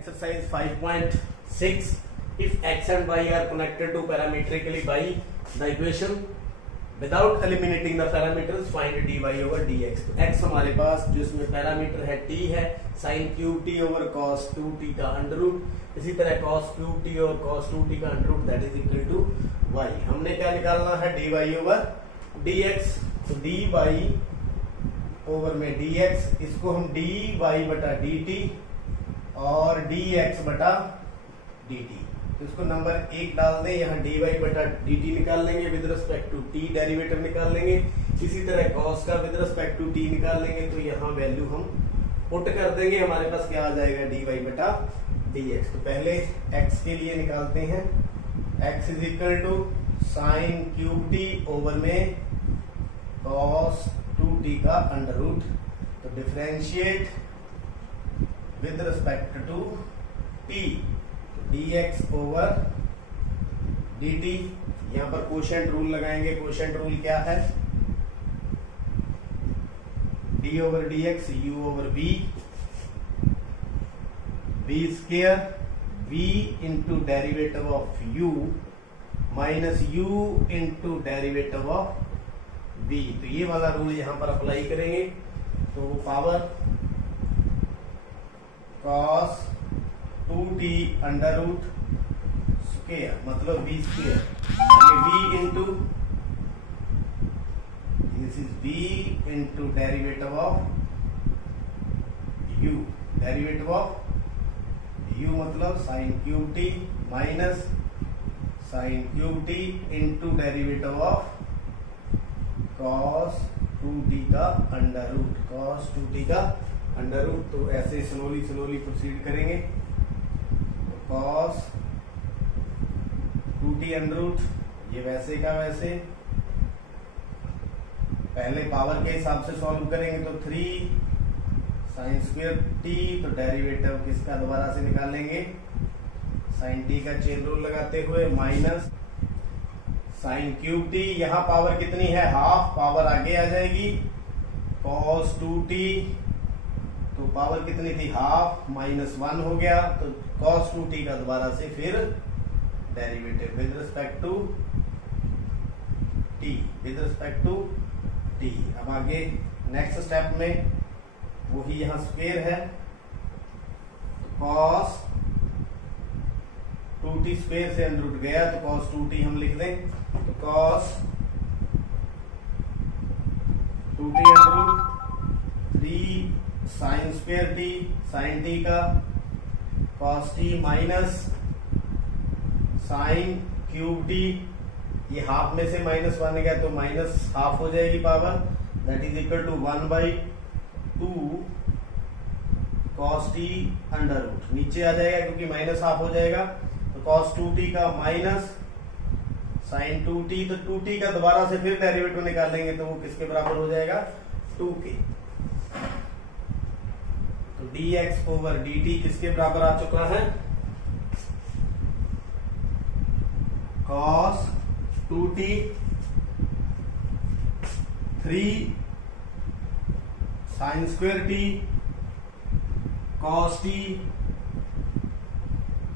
Exercise 5.6. If x and y are connected to parametrically by the equation without eliminating the parameters, find dy over dx. तो x हमारे पास जो इसमें parameter है t है, sin cube t over cos 2t का under root, इसी तरह cos cube t और cos 2t का under root that is equal to y. हमने क्या निकालना है, dy ओवर dx. तो dy ओवर में dx, इसको हम dy बटा dt और dx बटा dt, तो इसको नंबर 1 डाल दें. यहाँ dy बटा dt निकाल लेंगे, with respect to t derivative निकाल लेंगे. इसी तरह cos का विद रिस्पेक्ट टू t निकाल लेंगे. तो यहाँ वैल्यू हम पुट कर देंगे, हमारे पास क्या आ जाएगा, dy बटा dx. तो पहले x के लिए निकालते हैं. x is equal to sine cube t over में cos 2t का अंडर रूट. तो differentiate with respect to t, dx over dt. यहां पर कोशेंट रूल लगाएंगे. कोशेंट रूल क्या है, d over dx u over v, v square v into derivative of u minus u into derivative of v. तो ये वाला rule यहां पर अप्लाई करेंगे. तो power cos 2t under root square मतलब v square, v into this is v into derivative of u. Derivative of u मतलब sine cube t minus sine cube t into derivative of cos 2t का under root. cos 2t का under root. तो ऐसे slowly slowly proceed करेंगे. तो cos 2t under root, ये वैसे का वैसे. पहले पावर के हिसाब से सॉल्व करेंगे. तो 3 साइन स्क्वायर t, तो डेरिवेटिव किसका दोबारा से निकालेंगे, साइन t का चेन रूल लगाते हुए, माइनस साइन क्यूब t. यहाँ पावर कितनी है, हाफ. पावर आगे आ जाएगी. cos 2t, तो पावर कितनी थी, हाफ, माइनस 1 हो गया. तो cos 2t का दोबारा से फिर derivative with respect to t, with respect to t. अब आगे नेक्स्ट स्टेप में वही यहां स्क्वायर है. तो cos 2t स्क्वायर से अंडर रूट गया, तो cos 2t हम लिख दें. तो cos 2t under root 3 sine square t, sine t का cos t minus sine cube t. ये हाफ में से माइनस 1 गया, तो माइनस हाफ हो जाएगी power, that is equal to 1/2 cos t under root. नीचे आ जाएगा क्योंकि माइनस हाफ हो जाएगा. तो cos 2t का माइनस साइन 2t, तो 2t का दोबारा से फिर डेरिवेटिव निकालेंगे. तो वो किसके बराबर हो जाएगा, 2 के. तो dx ओवर dt किसके बराबर आ चुका है, cos 2t 3 sine square t cos t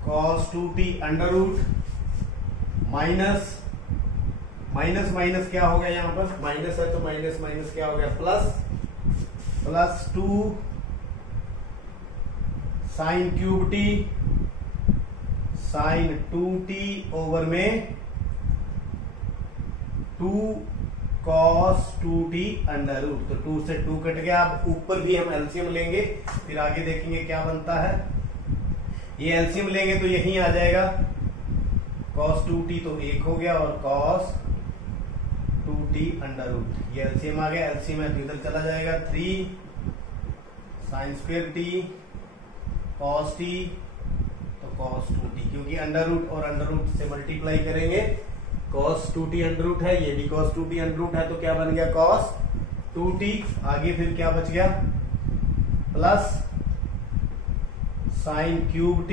cos 2t under root, minus minus minus क्या हो गया, यहां पर माइनस है तो माइनस माइनस क्या हो गया, plus 2 sine cube t sine 2t over में 2 cos 2t अंडर रूट. तो 2 से 2 कट गया. अब ऊपर भी हम एलसीएम लेंगे, फिर आगे देखेंगे क्या बनता है. ये एलसीएम लेंगे तो यही आ जाएगा, cos 2t तो 1 हो गया और cos 2t अंडर रूट. ये एलसीएम आ गया. एलसीएम है तो इधर चला जाएगा. 3 sine square t cos t, तो cos 2t, क्योंकि अंडर रूट और अंडर रूट से मल्टीप्लाई करेंगे. cos 2t अंडर रूट है, ये भी cos 2t अंडर रूट है, तो क्या बन गया, cos 2t. आगे फिर क्या बच गया, plus sign cube t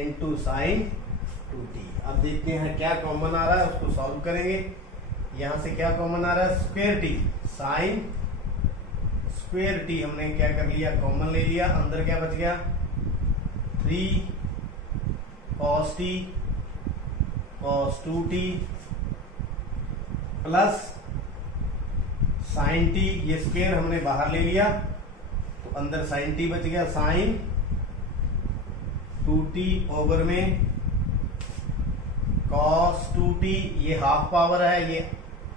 into sine 2t. अब देखते हैं क्या कॉमन आ रहा है, उसको सॉल्व करेंगे. यहां से क्या कॉमन आ रहा है, square t, sign square t हमने क्या कर लिया, कॉमन ले लिया. अंदर क्या बच गया, 3 cos t cos 2t plus sign T, ये स्क्वायर हमने बाहर ले लिया तो अंदर साइन टी बच गया, साइन 2t ओवर में cos 2t, ये हाफ पावर है, ये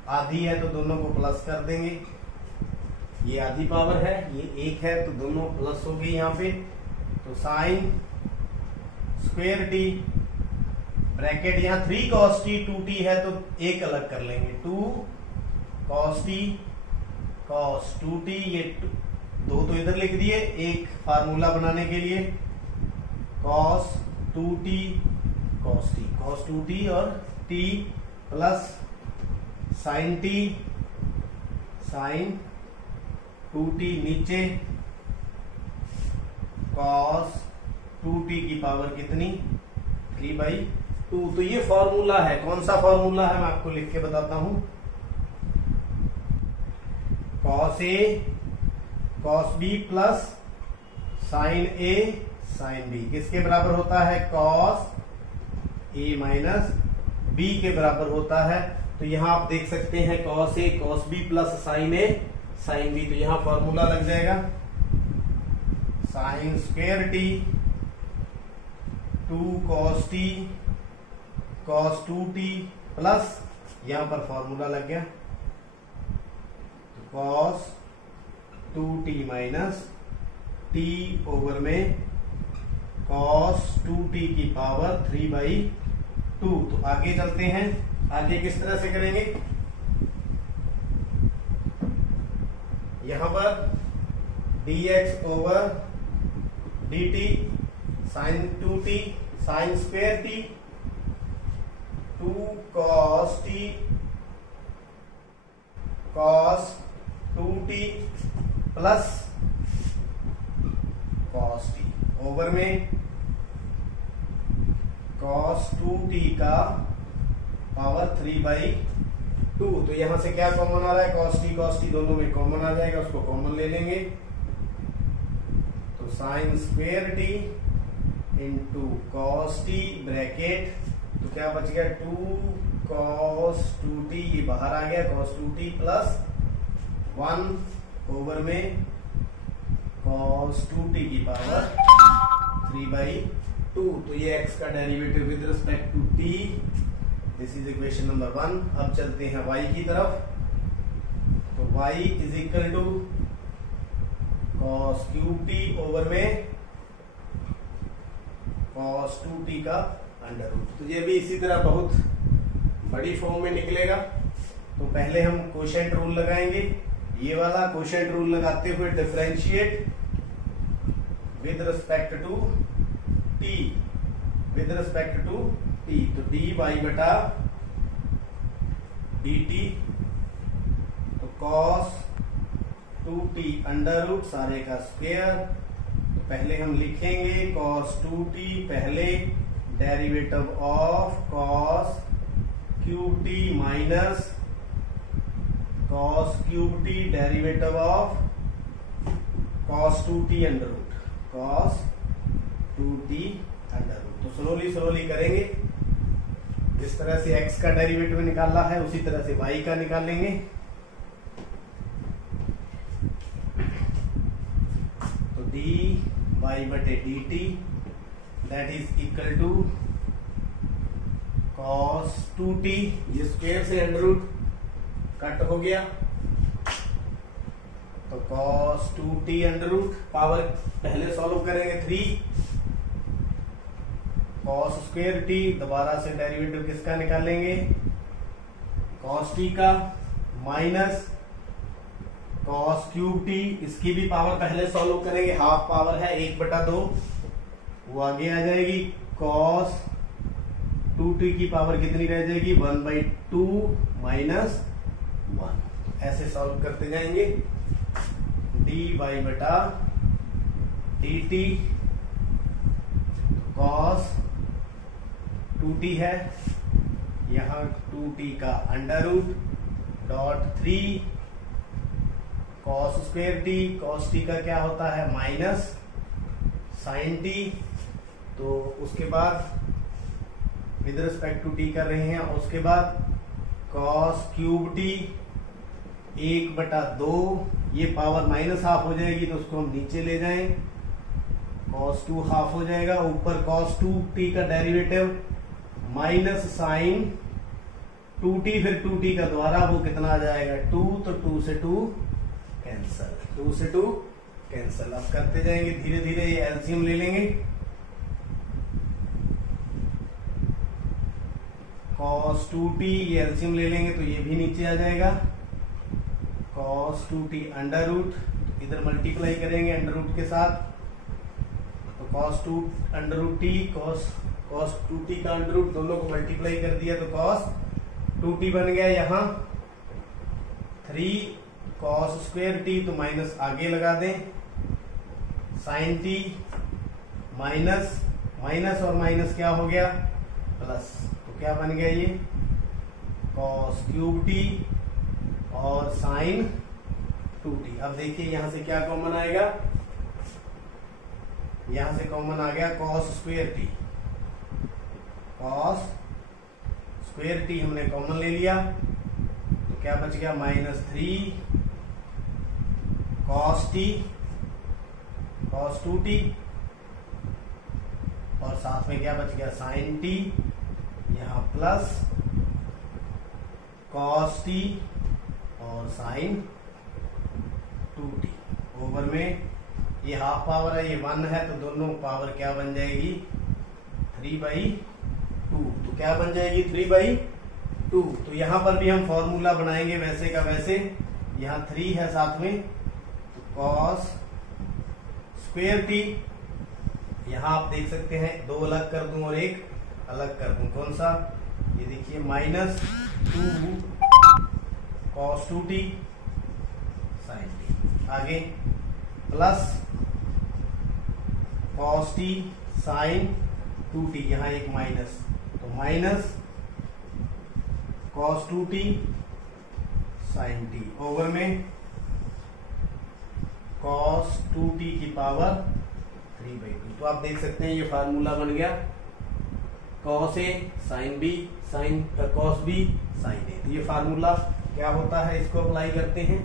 आधी है तो दोनों को प्लस कर देंगे, ये आधी पावर है, ये एक है तो दोनों प्लस हो गई यहाँ पे, तो साइन स्क्वायर टी ब्रैकेट यहाँ 3 cos t 2t है तो एक अलग कर लेंगे, 2 cos t cos 2t, ये दो तो इधर लिख दिए, एक फार्मूला बनाने के लिए cos 2t cos 2t और t plus sin t sin 2t नीचे cos 2t की पावर कितनी 3/2। तो ये फॉर्मूला है, कौन सा फॉर्मूला है मैं आपको लिख के बताता हूं, cos a cos b plus sin a sin b किसके बराबर होता है, cos a माइनस b के बराबर होता है। तो यहां आप देख सकते हैं cos a cos b plus sin a sin b, तो यहां फॉर्मूला लग जाएगा sin square t 2 cos t cos 2t plus यहां पर फॉर्मूला लग गया तो cos 2t minus t over में cos 2t की पावर 3/2। तो आगे चलते हैं, आगे किस तरह से करेंगे, यहां पर dx over dt sin 2t sin square t 2 cos t cos 2t plus cos t over में cos 2t का पावर 3/2। तो यहां से क्या कॉमन आ रहा है, cos t दोनों में कॉमन आ जाएगा, उसको कॉमन ले लेंगे तो sin square t into cos t bracket, तो क्या बच गया 2 cos 2t, ये बाहर आ गया cos 2t प्लस 1 ओवर में cos 2t की पावर 3/2। तो ये x का derivative with respect to t, this is equation number 1। अब चलते हैं y की तरफ, तो y is equal to cos qt over में cos 2t का अंडर रूट। तो ये भी इसी तरह बहुत बड़ी फॉर्म में निकलेगा। तो पहले हम कोशेंट रूल लगाएंगे, ये वाला कोशेंट रूल लगाते हुए differentiate with respect to t, with respect to t, तो dy बटा dt, तो cos 2t अंडर रूट सारे का स्क्वायर। तो पहले हम लिखेंगे cos 2t, पहले डेरिवेटिव ऑफ cos qt माइनस cos qt derivative of cos 2t under root, cos 2t under root. तो स्लोली करेंगे, जिस तरह से x का डेरिवेटिव निकाला है उसी तरह से y का निकालेंगे। तो dy बटे dt that is equal to cos 2t, ये स्क्वायर से अंडर रूट कट हो गया तो cos 2t under root, power पहले सॉल्व करेंगे 3 cos स्क्वायर t, दोबारा से डेरिवेटिव किसका निकालेंगे cos t का, माइनस cos क्यूब t, इसकी भी पावर पहले सॉल्व करेंगे, हाफ पावर है 1/2, वो आगे आ जाएगी, cos 2t की पावर कितनी रह जाएगी 1/2 माइनस 1। ऐसे सॉल्व करते जाएंगे, dy बटा dt cos 2t है, यहां 2t का under root dot 3 cos square t, cos t का क्या होता है माइनस sin t तो उसके बाद विद रिस्पेक्ट टू टी कर रहे हैं, और उसके बाद कॉस क्यूब टी 1/2, ये पावर माइनस हाफ हो जाएगी तो उसको हम नीचे ले जाएं, cos 2 हाफ हो जाएगा, ऊपर cos 2t का डेरिवेटिव माइनस साइन 2t, फिर 2t का द्वारा वो कितना आ जाएगा 2, तो 2 से 2 कैंसल, 2 से 2 कैंसल। अब करते जाएंगे धीरे धीरे, ये एलसीएम ले लेंगे, cos 2t ये एलसीएम ले लेंगे तो ये भी नीचे आ जाएगा, cos 2t अंडर रूट, इधर मल्टीप्लाई करेंगे अंडर रूट के साथ, तो cos 2 under root t, cos 2t का अंडर रूट दोनों को मल्टीप्लाई कर दिया तो cos 2t बन गया, यहाँ 3 cos स्क्वायर t, तो माइनस आगे लगा दें, sin t माइनस माइनस और माइनस क्या हो गया प्लस, तो क्या बन गया ये cos क्यूब t और sin 2t। अब देखिए यहां से क्या कॉमन आएगा, यहां से कॉमन आ गया cos square t, cos square t हमने कॉमन ले लिया तो क्या बच गया -3 cos t cos 2t, और साथ में क्या बच गया sin t, यहाँ प्लस cos t और sin 2t, ओवर में ये हाफ पावर है, ये 1 है, तो दोनों पावर क्या बन जाएगी 3/2, तो क्या बन जाएगी 3/2। तो यहां पर भी हम फॉर्मूला बनाएंगे वैसे का वैसे, यहाँ 3 है साथ में, तो cos स्क्वायर t, यहां आप देख सकते हैं 2 अलग कर दूं और 1 अलग कर दूं, कौन सा, ये देखिए -2 cos 2t sin t, आगे plus cos t sin 2t, यहाँ एक माइनस, तो minus cos 2t sin t, over में cos 2t की पावर 3/2। तो आप देख सकते हैं ये फार्मूला बन गया, cos a sin b sin cos b sin a, तो ये फार्मूला क्या होता है, इसको अप्लाई करते हैं,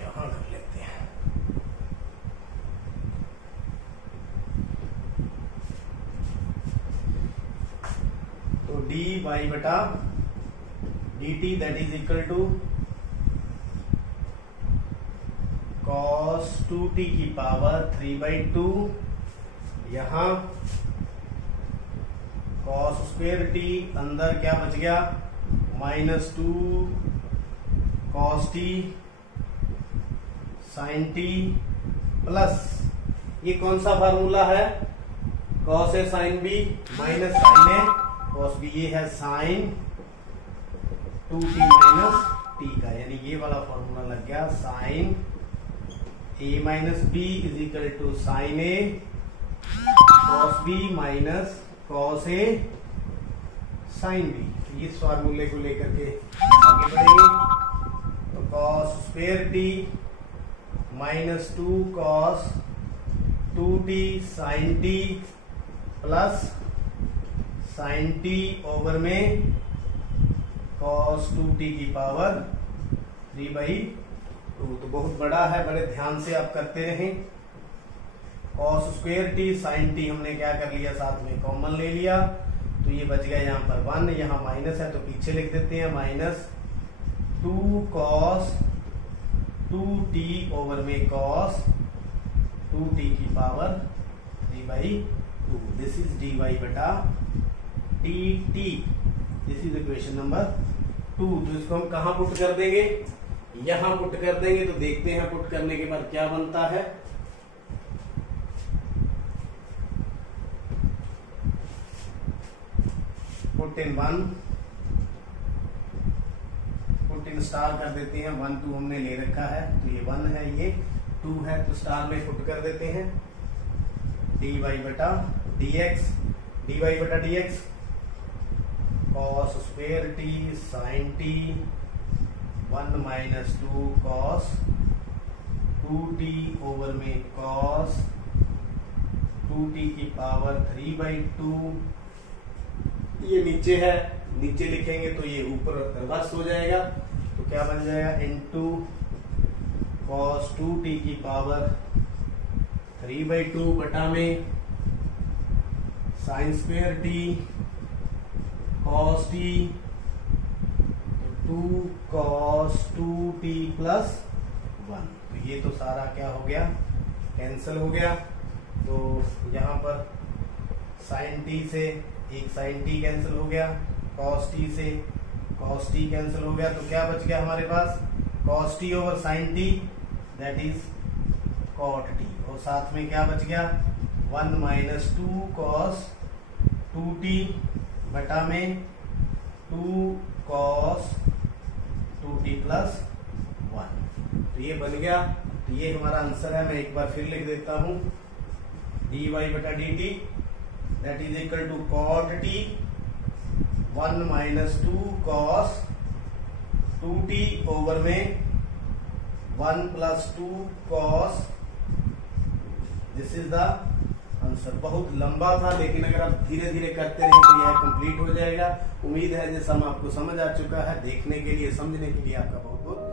यहां कर लेते हैं, तो dy/dt that is equal to cos 2t की पावर 3/2, यहां cos स्क्वायर t, अंदर क्या बच गया -2 cos t sin t, plus ये कौन सा फार्मूला है, cos a sin b minus sin a cos b, ये है sin 2t माइनस t का, यानी ये वाला फॉर्मूला लग गया sin a minus b is equal to sin a cos b minus cos a sin b। इस फार्मूले को लेकर के आगे बढ़ेंगे, तो cos square t -2 cos 2t sin t plus sin t over में cos 2t की पावर 3/2। तो बहुत बड़ा है, बड़े ध्यान से आप करते रहें। cos square t sin t हमने क्या कर लिया, साथ में कॉमन ले लिया, तो ये बच गया यहाँ पर 1, यहाँ माइनस है तो पीछे लिख देते हैं, -2 cos 2t ओवर में cos 2t की power 3/2। This is dy/dt, this is equation number 2। तो इसको हम कहां पुट कर देंगे, यहां पुट कर देंगे, तो देखते हैं पुट करने के बाद क्या बनता है। Put in 1, put in star कर देते हैं, 1 2 हमने ले रखा है, तो ये 1 है, ये 2 है, तो स्टार में पुट कर देते हैं, dy/dx, dy/dx cos square t sin t 1 - 2 cos 2t over में cos 2t की पावर 3/2, ये नीचे है, नीचे लिखेंगे तो ये ऊपर रिवर्स हो जाएगा, तो क्या बन जाएगा इनटू cos 2t की पावर 3/2 बटा में sin square t cos t, 2 cos 2t plus 1। तो ये तो सारा क्या हो गया, कैंसिल हो गया। तो यहाँ पर sin t से एक sin t कैंसिल हो गया, cos t से cos t कैंसिल हो गया, तो क्या बच गया हमारे पास cos t over sin t that is cot t, और साथ में क्या बच गया 1 माइनस 2 cos 2t बटा में 2 cos 2t प्लस 1। तो ये बन गया, तो ये हमारा आंसर है। मैं एक बार फिर लिख देता हूं, dy बटा dt that is equal to cot t 1 minus 2 cos 2t over में 1 plus 2 cos, this is the answer. बहुत लंबा था, लेकिन अगर आप धीरे धीरे करते रहें तो यह कंप्लीट हो जाएगा। उम्मीद है जैसा आपको समझ आ चुका है। देखने के लिए, समझने के लिए आपका बहुत बहुत